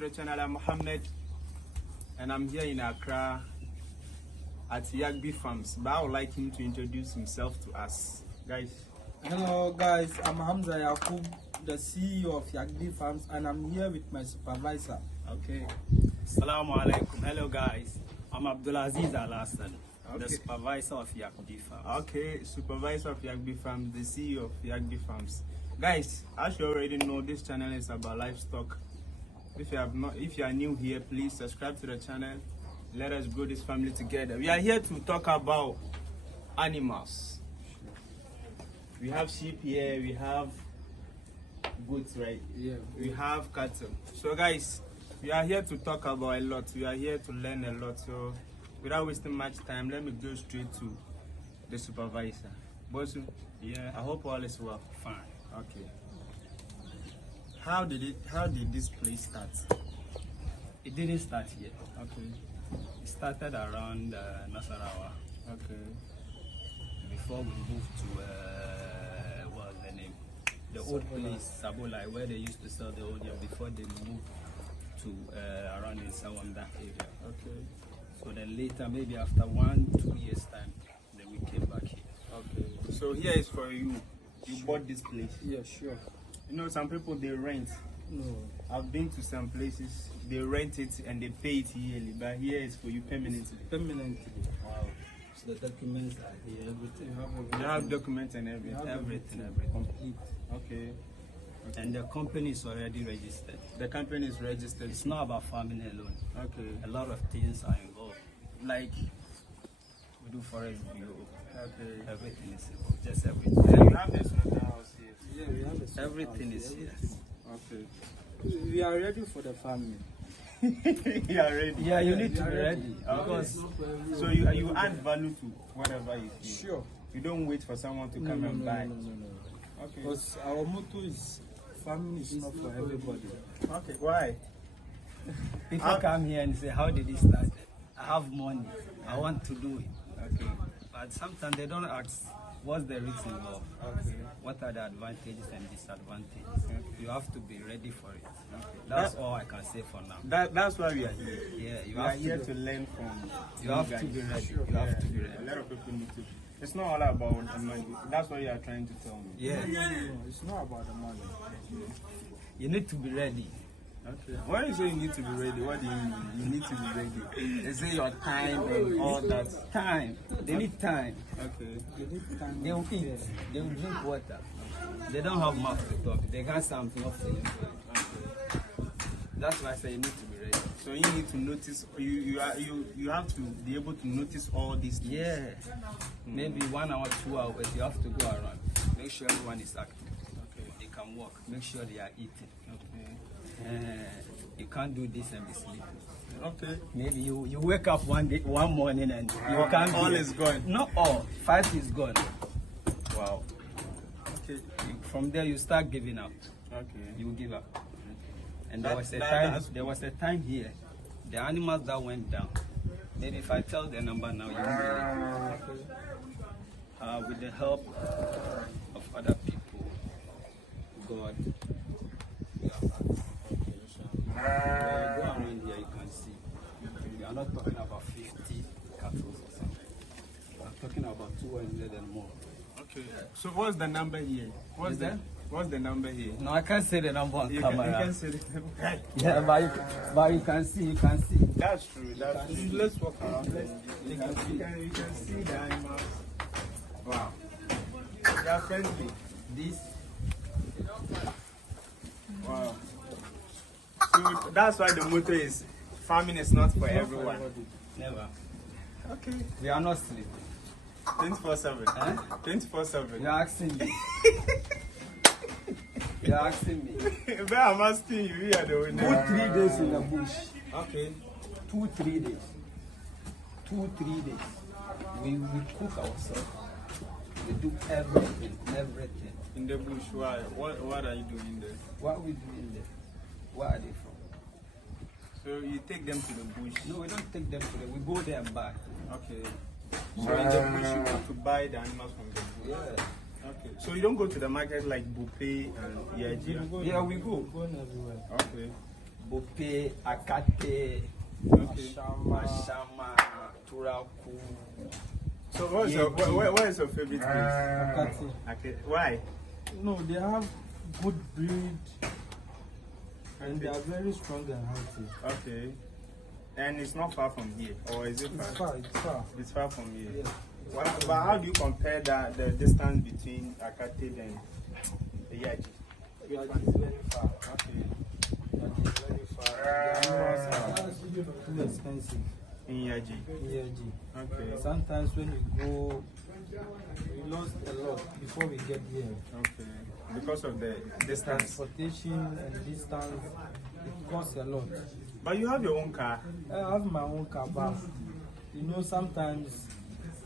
The channel, I'm Mohammed, and I'm here in Accra at Yakbee Farms. But I would like him to introduce himself to us, guys. Hello guys, I'm Hamza Yakub, the CEO of Yakbee Farms, and I'm here with my supervisor. Okay. Assalamu alaikum. Hello guys. I'm Abdulaziz Al-Hassan, the supervisor of Yakbee Farms. Okay, supervisor of Yakbee Farms, the CEO of Yakbee Farms. Guys, as you already know, this channel is about livestock. If you are new here, please subscribe to the channel. Let us grow this family together. We are here to talk about animals. We have sheep here, we have goats, right? Yeah. We have cattle. So guys, we are here to talk about a lot. We are here to learn a lot. So without wasting much time, let me go straight to the supervisor. Bosu, Yeah. I hope all is well. Fine. Okay. How did this place start? It didn't start yet. Okay. It started around Nasarawa. Okay. Before we moved to what's the name? The old place, Sabolai, where they used to sell the old year before they moved to around in Sawanda area. Okay. So then later, maybe after 1-2 years time, then we came back here. Okay. So here is for you. You bought this place. Yeah, sure. You know, some people they rent. No. I've been to some places, they rent it and they pay it yearly, but here is for you permanently. Permanently. Wow. So the documents are here, everything. You have documents and everything. Everything. Complete. Okay. And the company is already registered. The company is registered. It's not about farming alone. Okay. A lot of things are involved. Like we do forest bureau. Okay. Everything is involved. Just everything. Yeah, you have this house here. Yeah, we have a Everything is here. Okay. We are ready for the family. You are ready. Yeah, you need to be ready because So you add value to whatever you do. Sure. You don't wait for someone to come and buy. No. Okay. Because our motto is family is not for everybody. Okay. Why? people come here and say, "How did it start?" I have money. I want to do it. Okay. But sometimes they don't ask, "What's the risk involved? Okay. What are the advantages and disadvantages?" You have to be ready for it. Okay. That's all I can say for now. That's why we are here. Yeah, you We are have here to. to learn from You have guys. to be ready. Sure. You have to be A ready. lot of people need to. It's not all about the money. That's what you are trying to tell me. Yeah, No, it's not about the money. you need to be ready. Okay. When you say you need to be ready, what do you mean? You need to be ready. Is it your time and all that? Time. They need time. Okay. You need time. They will eat. They will drink water. They don't have mouth to talk. They can't something of feeling. That's why I say you need to be ready. So you need to notice. You have to be able to notice all these things. Yeah. Maybe 1 hour, 2 hours, you have to go around. Make sure everyone is active. Okay. They can walk. Make sure they are eating. Okay. You can't do this and be sleeping. Okay. Maybe you wake up one morning and you can't. All is gone. Not all. 5 is gone. Wow. Okay. From there you start giving up. Okay. You will give up. And That- there was a that- time. that's- There was a time here. The animals that went down. Maybe if I tell the number now, you won't believe it. With the help of other people, God. Go around here, you can see. We are not talking about 50 cattle or something. We are talking about 200 and more. Okay. So what's the number here? Is there? What's the number here? No, I can't say the number on You camera. can say it. Yeah, but you can see. That's true. That's true. Let's walk around. You can see the animals. Wow. They are friendly. This. Wow. So that's why the motto is farming is not for everyone. Never. Okay. We are not sleeping. 24/7. Eh? 24/7. You're asking me. You're asking me. But I'm asking you, we are the winner. 2-3 days in the bush. Okay. 2-3 days. 2-3 days. We cook ourselves. We do everything. In the bush, why? What are you doing there? What we do in there? Where are they from? So you take them to the bush. No, we don't take them to them. We go there and buy. Okay. So in the bush you want to buy the animals from the bush. Yeah. Okay. So you don't go to the market like Bupe and Yaji. Yeah, we go. Going everywhere. Okay. Bope, Akate, Okay. Mashama, Turaku. So what is your favorite place? Akati. Okay. Why? No, they have good breed and they are very strong and healthy. Okay. And it's not far from here, or is it It's far? far, it's far. It's far from here. Yeah. But how do you compare the distance between Akate and the Yaji? We are just very far. Okay. We are just very far. The animals are too expensive. In Yaji. Yeah, Okay. sometimes when we go, we lost a lot before we get here. Okay. Because of the distance. Transportation and distance, it costs a lot. But you have your own car. I have my own car, but you know, sometimes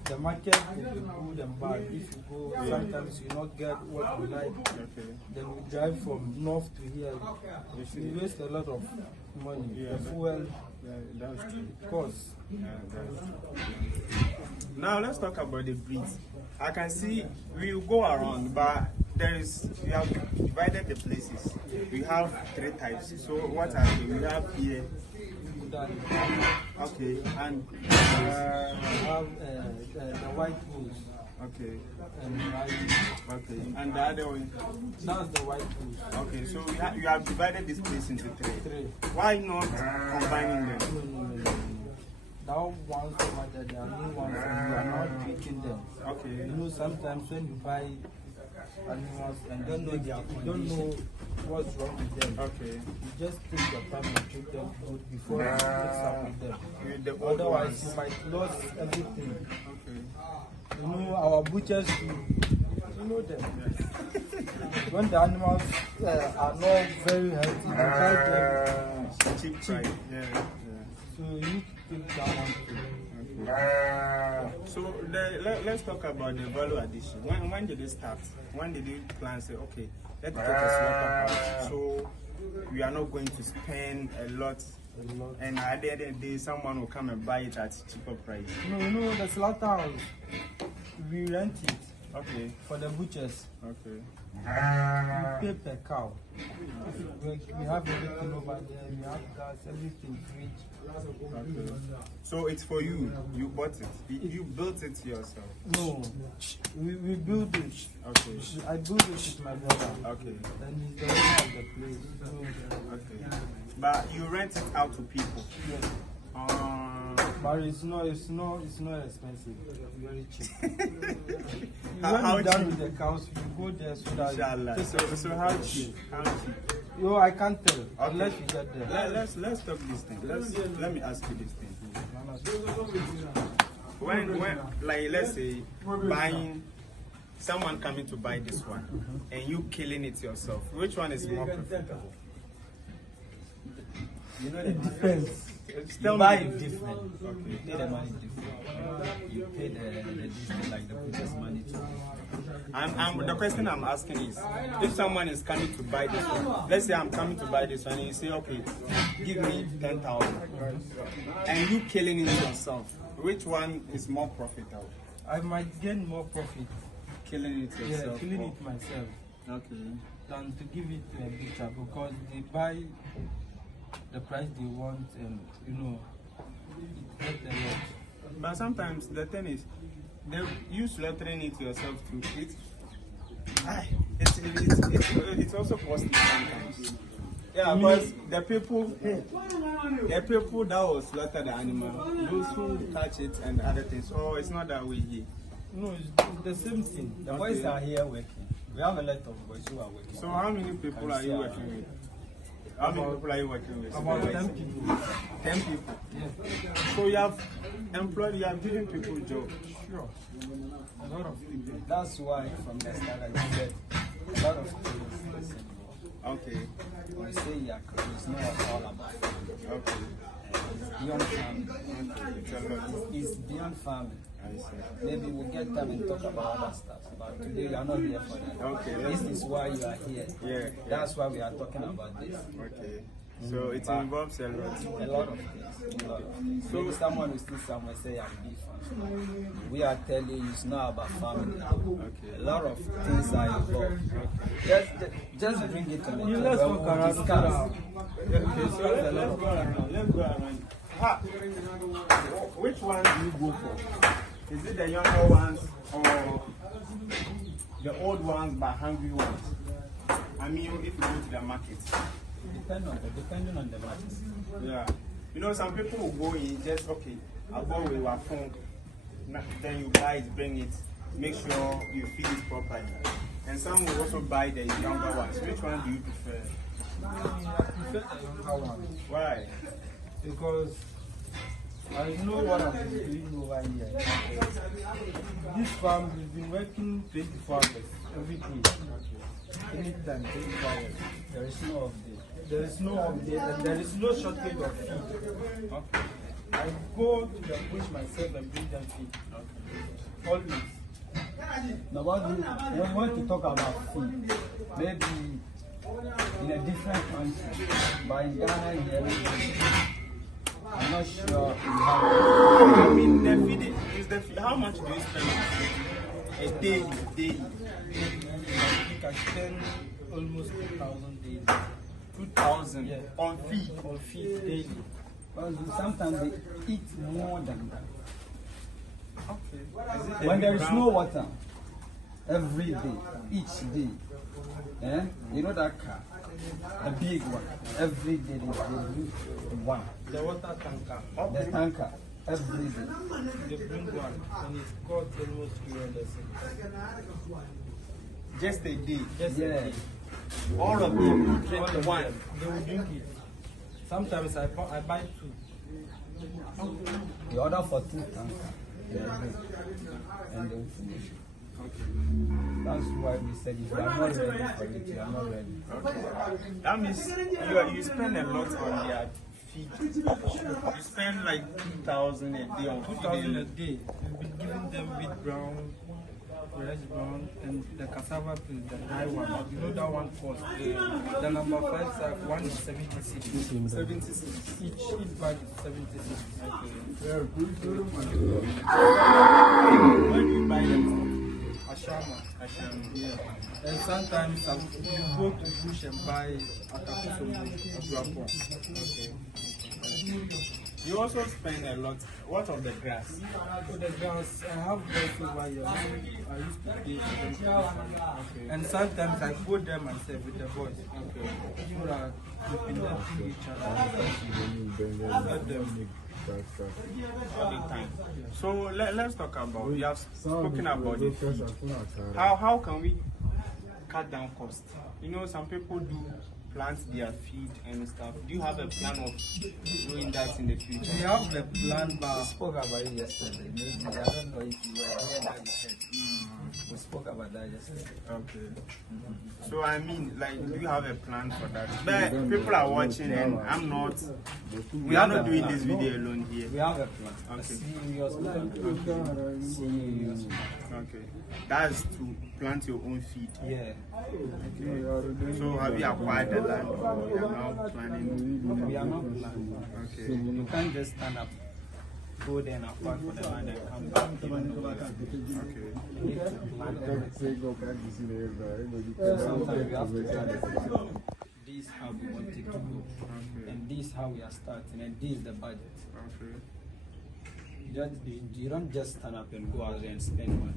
the market will be good and bad. If you go, sometimes you not get what you like. Okay. Then we drive from north to here. You see? We waste a lot of money. Yeah, The fuel Yeah, that's true. costs. Yeah, that's true. Now let's talk about the breeds. I can see we will go around, but we have divided the places. We have 3 types. So what are they? We have here. Gudali. Okay, and We have the white bulls okay, and okay, and the other one. that's the white bulls. Okay, so you have divided this place into 3. 3. Why not combining them? No. That ones over there, there are new ones and we are not tweaking them. Okay. You know, sometimes when you buy animals and Don't know their you don't know what's wrong with them. Okay. You just take your time and treat them good before you mix up with them. With the old Otherwise, ones. you might lose everything. Okay. You know, our butchers, you know them. When the animals are not very healthy, they buy them Cheap price. Yeah. so you need to take that one too. So let's talk about the value addition. When did it start? When did you plan say, okay, let's get a slaughterhouse, so we are not going to spend a lot, and at the end of the day, someone will come and buy it at cheaper price. No, you know, the slaughterhouse, we rent it Okay. for the butchers. Okay. We pay per cow. We have everything over there. We have gas, everything, fridge. Okay. So it's for you. You bought it. You built it yourself. No, we build it. Okay. I built it with my brother. Okay. And he's the owner of the place. So, Okay. But you rent it out to people. yeah. But it's not expensive. It's very cheap. When How you're done cheap? with the cows, you go there so that Inshallah. you take So how cheap? How cheap? Yo, I can't tell unless you get there. Let's talk this thing. Let me ask you this thing. When like let's say buying someone coming to buy this one and you killing it yourself, which one is more profitable? You know, It depends. Tell you buy me. it different. You pay the money different. You pay the distance like the purchase money too. The question I'm asking is, if someone is coming to buy this one, let's say I'm coming to buy this one, and you say, okay, give me 10,000, and you killing it yourself, which one is more profitable? I might gain more profit, Killing it yourself. killing it myself, Okay. than to give it to a butcher because they buy the price they want and you know it hurts a lot. But sometimes the thing is, you slaughtering it yourself too. It's also costly sometimes. Yeah, because the people that will slaughter the animal, those who catch it and other things. So it's not that way here. No, it's the same thing. The boys are here working. We have a lot of boys who are working. So how many people are you working with? How many people are you working with? About 10 people. 10 people. Yeah. So you have employed, you have given people job. Sure. A lot of people. That's why from the start I said a lot of things. Okay. We say Yakbee is not all about food. Okay. It's beyond farming. It's a lot. It's beyond farming. I see. Maybe we'll get time and talk about other stuff. But today we are not here for that. Okay, This is why you are here. Yeah. That's why we are talking about this. Okay. So it But involves a lot. a lot of things. A lot of things. So someone will still somewhere say I'm different. We are telling you it's not about family. Okay. A lot of things are involved. Just bring it to the You let's table. talk We'll around. discuss. Let's go around. Let's go around. Ha. Which one do you go for? Is it the younger ones or the old ones but hungry ones? I mean, if you go to the market. Depending on the market. Yeah. You know, some people will go in just, okay, I'll go with your phone. Then you buy it, bring it, make sure you feed it properly. And some will also buy the younger ones. Which one do you prefer? I prefer the younger one Why? because I know what I've been doing over here. This farm, we've been working 24 hours every day. Anytime, 24 hours. There is no update. There is no update and there is no shortage of feed. Okay. I go to the bush myself and bring them feed. Always. Now, when we want to talk about food, maybe in a different country, but in Ghana, I'm not sure we have. I mean, the feeding is the feed. How much do you spend a day? I think I spend almost 2,000 daily 2,000 Yeah. on feed. on feed daily. Because sometimes they eat more than that. Okay. Is it the When there is brown- no water, every day, each day, you know that car, the big one, every day they use one. The water tanker, The tanker, every day. they bring one and it's got almost 300 Just a day. Just Yeah. a day. All of them All drink of one. them, they will drink it. Sometimes I buy two. They order for 2 tankers, and they will finish it. That's why we said if you are not ready for it, you are not ready. Okay. That means you spend a lot on their feed. You spend like 2,000 a day on 2,000 a feeding. day. We've been giving them wheat brown, rice brown, and the cassava is the dry one. You know that one cost. The number 5 sack, one is 76. 76. Each bag is 76. Where do you buy them from? Ashama. Asham. Yeah. And sometimes you go to bush and buy atakusomo or Okay. You also spend a lot. What of the grass? for the grass, I have boys over here. I used to play with them. Okay. And sometimes I go there myself with the boys. Okay. So that we can help each other. Let them. All the time. So let's talk about. You have spoken about the feed. How can we cut down cost? You know, some people do plant their feed and stuff. Do you have a plan of doing that in the We future? have the plan, but We spoke about it yesterday. Maybe, I don't know if you were here that you said. We spoke about that yesterday. Okay. So I mean, like, do you have a plan for that? But people are watching, and I'm not. We are not doing this video alone here. We have a plan. A Okay. serious plan. Serious plan. Okay. That's to plant your own feed. Yeah. So have you acquired the land, or you are now planning? We are not planning. Okay. You can't just stand up, go there and apply for the land and come back. Even though Okay. you need to plan everything. Sometimes we have to tell them, this is how we want it to go, and this is how we are starting, and this is the budget. Okay. You don't just stand up and go out there and spend money,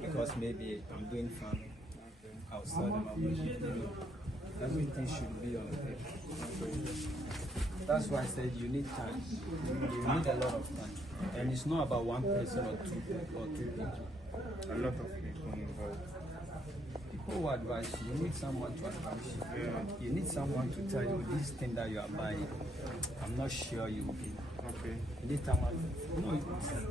because maybe I'm doing farming, I'll sell them out. Everything should be on paper. That's why I said you need time. You need a lot of time. And it's not about one person or two people. A lot of people involved. People who advise you, you need someone to advise you. Yeah. You need someone to tell you this thing that you are buying, I'm not sure you will be. Okay. You need someone,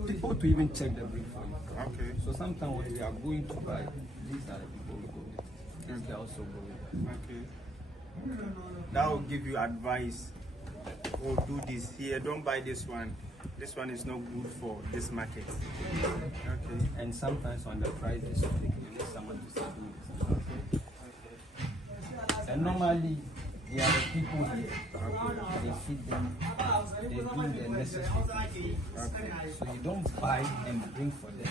people to even check the brief for you. Okay. So sometimes when we are going to buy, these are the people we go with. These they are also go with. Okay. That will give you advice. Oh, do this here. Don't buy this one. This one is not good for this market. Okay. And sometimes when the price is big, you need someone to say do it. And normally, They are the people here. They feed them. They do the necessary. So you don't buy and bring for them.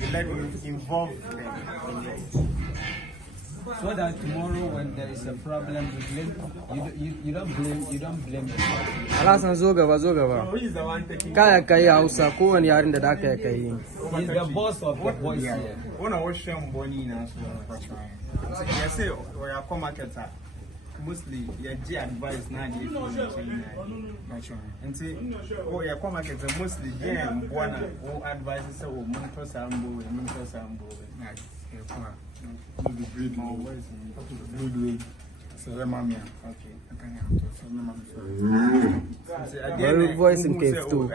You let me involve them. So that tomorrow when there is a problem, you don't blame them. Alasan zo gaba. Who is the one taking? Kaya kai Hausa kowane yaren da aka kai. He's the boss of the boys here. When I was showing Bonnie now, so you say, or you come marketer. Mostly, your G advice now give you. And say, oh, your come marketer mostly them one who advises oh, mentor sambo. Nice. Good way. So, mommy. Okay. Very voice in case too.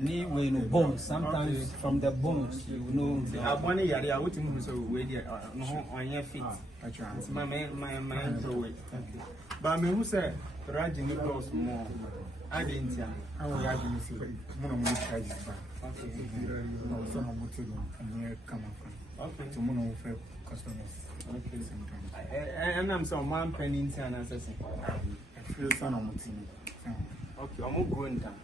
Knee when bones, sometimes from the bones, you know. I want to hear what you so wait on your feet. It's my throw it. But me who said Raji Nicholas more. I didn't hear. I will have you see. Mono charge back. Okay. No, so I'm going to come up. Okay. To mono for customers. Okay. And I'm some man penny in an assassin. I feel son of Mutini. Okay, I'm going down.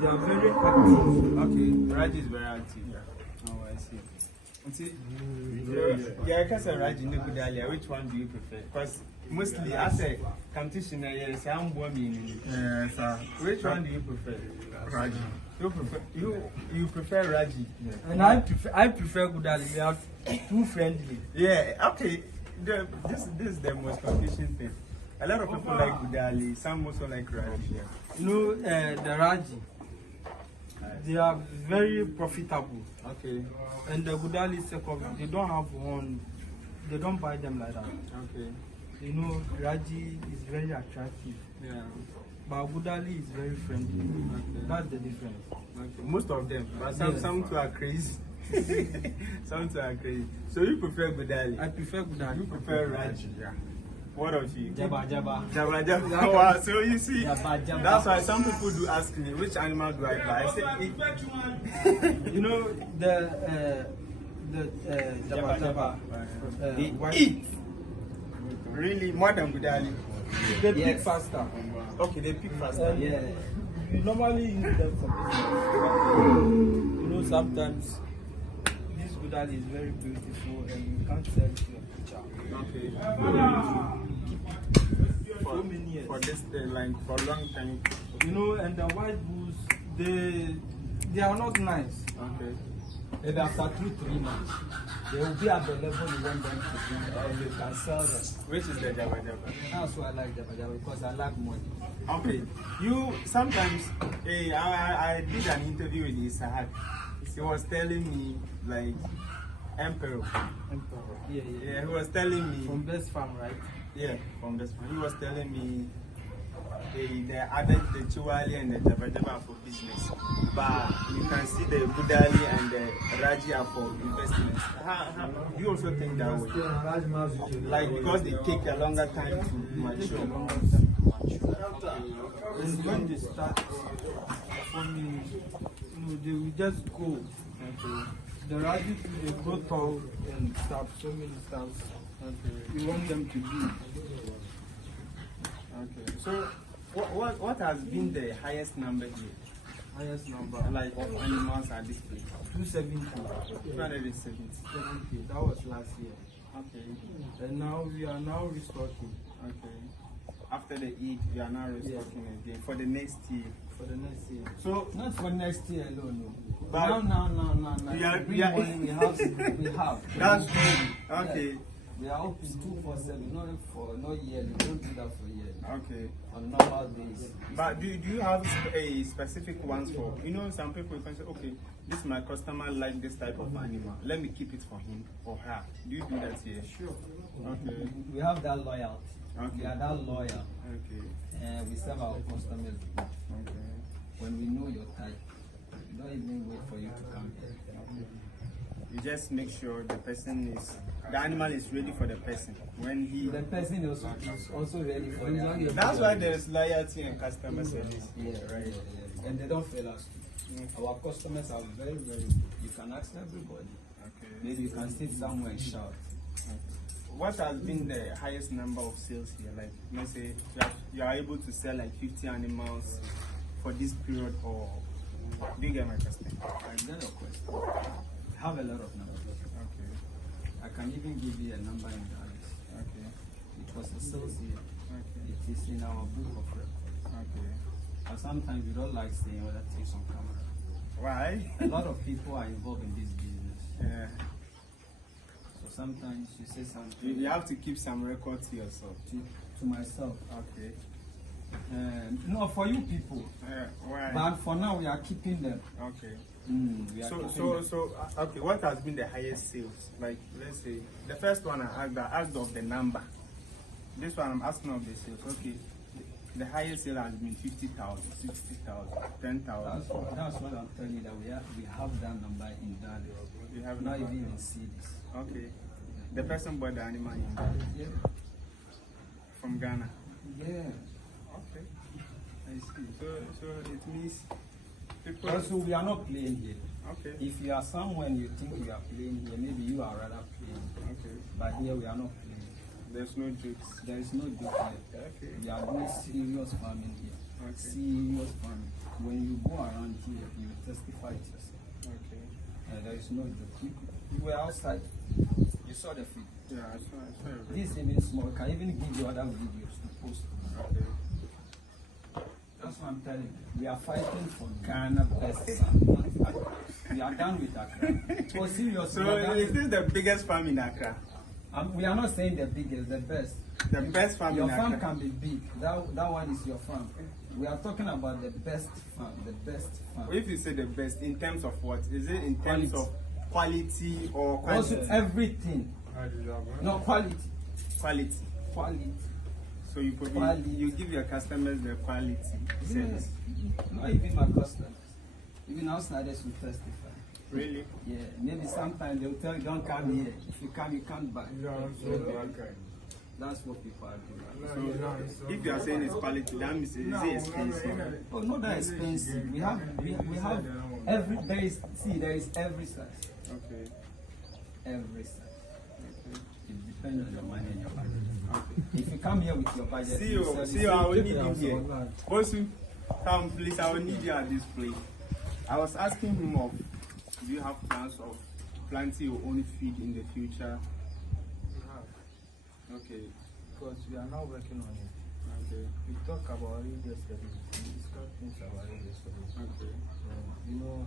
They are very active. Okay, Raji is very active. Yeah. Oh, I see. Yeah, because Raji and Gudali, which one do you prefer? Because mostly, I say, competition, yes, I'm woman. Yes, which one do you prefer? Raji. You prefer Raji? Yeah. And I prefer Gudali. They are too friendly. Yeah, okay. This is the most competition thing. A lot of people like Gudali, some also like Raji. You know, the Raji, they are very profitable. Okay. And the Gudali second, they don't have one, they don't buy them like that. Okay. You know, Raji is very attractive. Yeah. But Gudali is very friendly. Okay. That's the difference. Okay. Most of them, but Yes. some too are crazy. Some too are crazy. So you prefer Gudali? I prefer Gudali. You prefer Raji? Yeah. What of you? Jabba. Wow, so you see, Jabba. that's why some people do ask me, which animal do I buy? I say, You know, the Jabba. They White- eat. really, more than Gudali? They pick Yes. faster. Okay, they pick faster. Yeah. You normally use them for business. You know, sometimes this Gudali is very beautiful and you can't sell it to your picture. Okay. So many years. For this line, for a long time. You know, and the white bulls, they are not nice. Okay. Maybe after 3 months, they will be at the level you want them to be, and you can sell them. Which is the Jabba? That's why I like Jabba because I like money. Okay. You sometimes, I did an interview with Isahak. He was telling me, like, Emperor. Yeah. Yeah, he was telling me. From Best Farm, right? Yeah, from this one. He was telling me they added the Chiwali and the Jabba for business. But you can see the Gudali and the Raji are for investment. Do you also think that way? Like because they take a longer time to mature. And when they start performing, you know, they will just go. The Rajis, they grow tall and stuff, so many stuff. You want them to do. Okay. So, what has been the highest number here? Highest number, Like of animals at this place? 270. 270. That was last year. Okay. And now we are now restocking. Okay. After the Eid, we are now restocking again for the next year. For the next year. So, Not for next year alone, no. But No. we are- We have. that's good. Okay. Yeah. We are open 247, not yearly. We don't do that for yearly. Okay. On normal days. But do you have a specific ones for, you know, some people can say, okay, this my customer like this type of animal. Let me keep it for him or her. Do you do that here? Sure. Okay. We have that loyalty. Okay. We are that loyal. Okay. And we serve our customers good. Okay. When we know your type, we don't even wait for you to come here. You just make sure the animal is ready for the person. When he, The person is also ready for you. that's why there is loyalty and customer service. Yeah, right. and they don't fail us too. Okay. Our customers are very, very good. You can ask everybody. Okay. Maybe you can sit somewhere and shout. What has been the highest number of sales here? Like, let's say you are able to sell like 50 animals for this period, or do you get my question? I get your question. I have a lot of numbers. Okay. I can even give you a number in dollars. Okay. It was a sales year. Okay. It is in our book of records. Okay. But sometimes we don't like saying other things on camera. Why? A lot of people are involved in this business. Yeah. So sometimes you say something You have to keep some record to yourself. to myself. Okay. No, for you people. Why? But for now, we are keeping them. Okay. We are keeping them. Okay, what has been the highest sales? Like, let's say, the first one I asked of the number. This one I'm asking of the sales. Okay, the highest sale has been 50,000, 60,000, 10,000. That's what I'm telling you, that we have that number in dollars. We have Not number. even in cities. Okay. The person bought the animal in Yeah. from Ghana. Yeah. Okay. I see. So it means people. Also, we are not playing here. Okay. If you are somewhere and you think you are playing here, maybe you are rather playing. Okay. But here we are not playing. There's no jokes. There is no joke here. Okay. We are doing serious farming here. Okay. Serious farming. When you go around here, you testify to yourself. Okay. There is no joke. You were outside. You saw the feed. Yeah, I saw it. This is even small. I can even give you other videos to post. Okay. That's what I'm telling you. We are fighting for Ghana best salmon. We are done with Accra. For serious. So is this the biggest farm in Accra? We are not saying the biggest, the best. The best farm Your in farm Accra? can be big. That one is your farm. We are talking about the best farm. The best farm. If you say the best, in terms of what? Is it in terms Quality. of quality or quantity? Also everything. No, quality. Quality. Quality. So you Quality. you give your customers the quality service. Not even my customers. Even outsiders will testify. Really? Yeah, maybe sometimes they'll tell you, don't come here. If you come, you can't buy. That's what people are doing. So if you are saying it's quality, that means is it expensive? Oh, not that expensive. We have every, there is every size. Okay. Every size. It depends on your money and your budget. If you come here with your budget, See you, I will need you here. Bosu, come please, I will need you at this place. I was asking him of, do you have plans of planting your own feed in the future? Okay. Because we are now working on it. Okay. We talked about it yesterday. We discussed things about it yesterday. Okay. You know,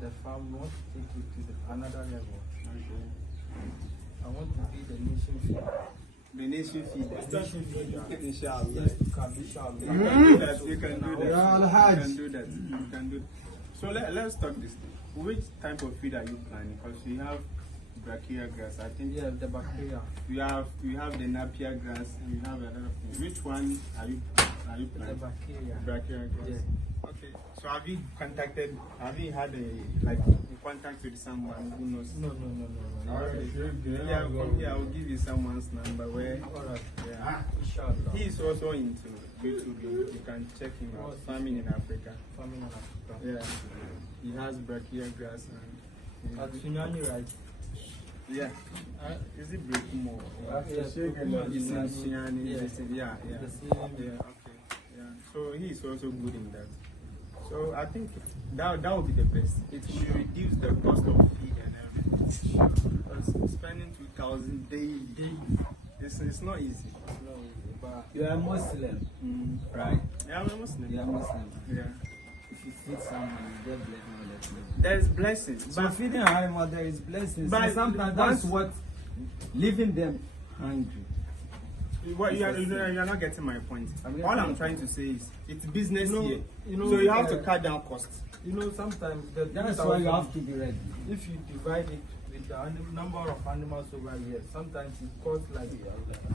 the farm wants to take it to another level. Okay. I want to be the nation feed. The nation feed. Nation feed. Inshallah. Yes, you can be sure. You can do that. You can do that. Yeah, You can do that. You can do that. So let's talk this thing. Which type of feed are you planning? Because we have brachia grass. I think Yeah, the bacteria. we have the napier grass and we have another thing. Which one are you The planning? bacteria. Brachia grass. Yeah. Okay. So have you had a contact with someone who knows? No. Yeah, I will give you someone's number where. Alright. Yeah. Inshallah. He is also into YouTube. You can check him out. Farming in Africa. Farming in Africa. Yeah. He has brachia grass and. At Sunyani, right? Yeah. Is it Brekumo? Yes, It's in Sunyani. Yeah. Yeah. The same. Yeah. Okay. Yeah. So he is also good in that. So I think that would be the best. It will reduce the cost of feed and everything. Because spending 2,000 daily, it's not easy. But you are Muslim, right? Yeah, I'm a Muslim. You are Muslim. Yeah. If you feed someone, you get blessing. There's blessings. So But feeding an animal, there is blessings. But And sometimes that's what leaving them hungry. what you are not getting my point. All I'm trying to say is it's business here. you So you have to cut down costs. you know, sometimes That's why you have to be ready. if you divide it with the number of animals over here, sometimes it costs like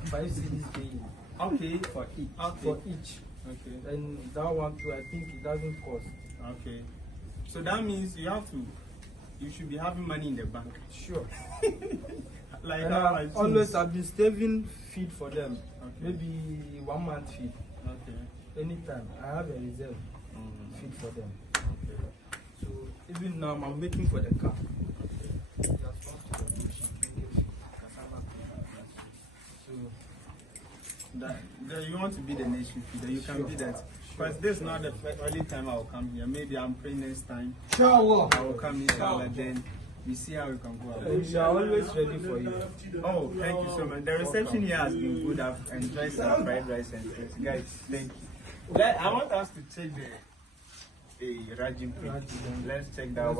5 cities daily Okay. For each. for each. Okay. And that one too, I think it doesn't cost. Okay. So that means you should be having money in the bank. Sure. Like And how I I always choose. have been saving feed for them. Okay. Maybe 1 month feed. Okay. Anytime. I have a reserve. feed for them. So even now I'm waiting for the car. That you want to be the nation feeder, you can be that. Because this is not the only time I will come here. Maybe I'm praying next time. Inshallah. I will come inshallah, then we see how we can go about. We are always ready for you. Oh, thank you so much. The reception here has been good. I've enjoyed some fried rice and fish. Guys, thank you. I want us to check the Rajim page. Let's check that one.